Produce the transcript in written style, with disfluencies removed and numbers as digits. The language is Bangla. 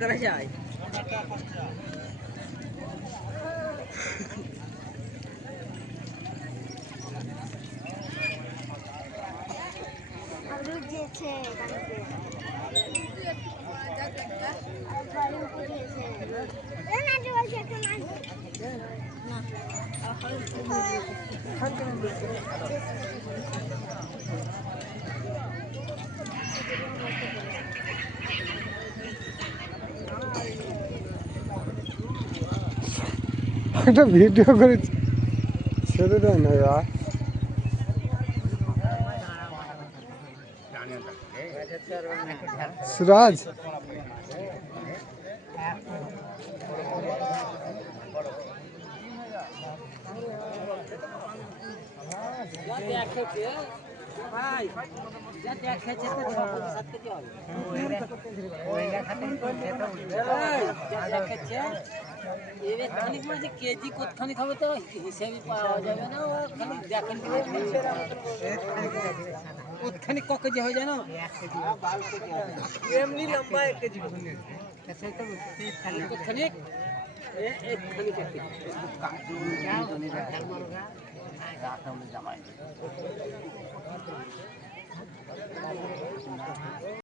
করা যায় একটা ভিডিও করে ছেড়ে দেয় না यार सूरज ভাই যা দেখাচ্ছে তো 6-7 কেজি হবে ওইটা খাতে যা দেখাচ্ছে এর খানিক মানে কেজি কতখানি খাবে তো হিসাবই পাওয়া যাবে না ও খালি দেখেন কতখানি ক কেজি হয়ে যায় না 1 কেজি 12 কেজি এমনি লম্বা 1 কেজি সেটাই তো কতখানি एक खानी करके क्या बने रखल मरगा रात में जमाए